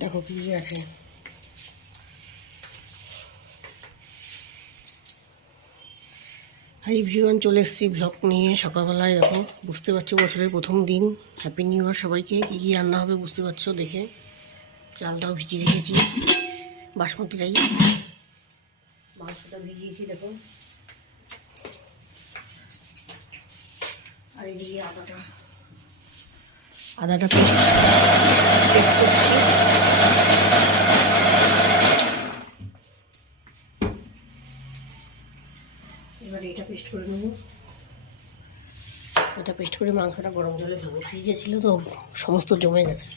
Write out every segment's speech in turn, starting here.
দেখো কি আছে। হাই এভরিওয়ান, চলে এসেছি ব্লগ নিয়ে সকালবেলায়। দেখো বুঝতে পারছো বছরের প্রথম দিন। হ্যাপি নিউ ইয়ার সবাইকে। কী কী রান্না হবে বুঝতে পারছো দেখে। চালটাও ভিজিয়ে রেখেছি, বাসমতি রাইস। মাংসটা ভিজিয়েছি দেখো। আর এদিকে আদাটা পেস্ট করছি। এবারে এটা পেস্ট করে নেবো। এটা পেস্ট করে মাংসটা গরম জলে ধোবো। ফ্রিজে ছিল তো সমস্ত জমে গেছে।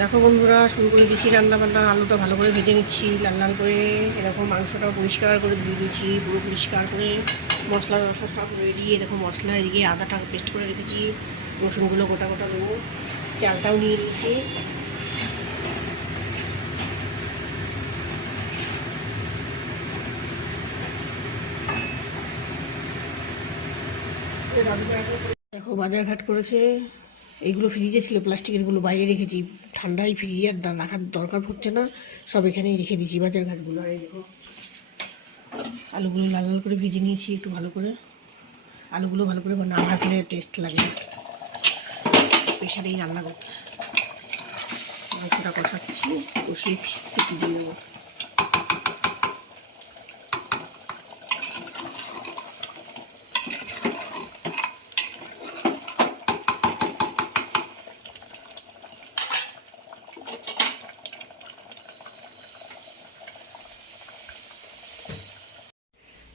দেখো বন্ধুরা, শুরু করে দিচ্ছি রান্না বান্না। আলুটা ভালো করে ভেজে নিচ্ছি লাল লাল করে। এরকম মাংসটা পরিষ্কার করে ধুয়ে দিচ্ছি, পুরো পরিষ্কার করে। মশলা সব রেডি। এরকম মশলা, এদিকে আদাটা পেস্ট করে রেখেছি। রসুনগুলো গোটা গোটা দেবো। চালটাও নিয়ে নিয়েছি। দেখো বাজারঘাট করেছে। এইগুলো ফ্রিজে ছিল, প্লাস্টিকেরগুলো বাইরে রেখেছি। ঠান্ডায় ফ্রিজে আর রাখার দরকার পড়ছে না, সব এখানেই রেখে দিয়েছি বাজারঘাটগুলো। আর এই দেখো আলুগুলো লাল লাল করে ভেজে নিয়েছি একটু ভালো করে। আলুগুলো ভালো করে না ভাজলে টেস্ট লাগে। প্রেশারেই রান্না করছি। মাংসটা কষাচ্ছি, কষিয়ে সিটি দিয়ে দেবো।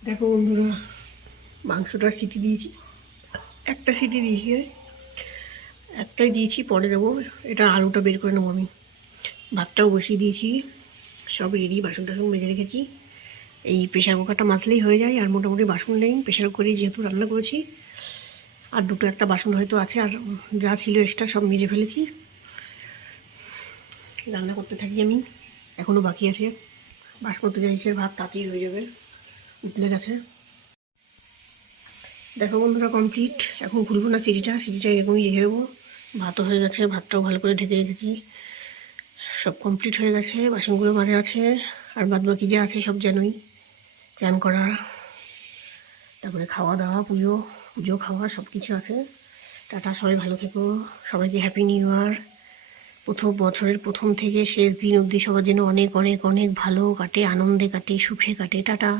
দেখো বন্ধুরা, মাংসটা সিটি দিয়েছি। একটা সিটি দিয়েছি, একটাই দিয়েছি, পরে দেবো। এটা আলুটা বের করে নেবো আমি। ভাতটাও বসিয়ে দিয়েছি, সব রেডি। বাসন টাসন মেজে রেখেছি। এই প্রেশার কুকারটা মাজলেই হয়ে যায়। আর মোটামুটি বাসন নেই, প্রেশার কুকারেই যেহেতু রান্না করেছি। আর দুটো একটা বাসন হয়তো আছে, আর যা ছিল এক্সট্রা সব মেজে ফেলেছি। রান্না করতে থাকি আমি, এখনও বাকি আছে। বাসমতি রাইসের ভাত তাড়াতাড়ি হয়ে যাবে, উতলে গেছে। দেখো বন্ধুরা কমপ্লিট। এখন খুলবো না সিটিটা এরকমই রেখে দেবো। ভাতও হয়ে গেছে, ভাতটাও ভালো করে ঢেকে রেখেছি। সব কমপ্লিট হয়ে গেছে, বাসনগুলো মাঝে আছে। আর বাদ বাকি যা আছে সব জানোই, চান করা, তারপরে খাওয়া দাওয়া, পুজো খাওয়া, সব কিছু আছে। টাটা, সবাই ভালো থেকো। সবাইকে হ্যাপি নিউ ইয়ার। বছরের প্রথম থেকে শেষ দিন অবধি সবার যেন অনেক অনেক অনেক ভালো কাটে, আনন্দে কাটে, সুখে কাটে। টাটা।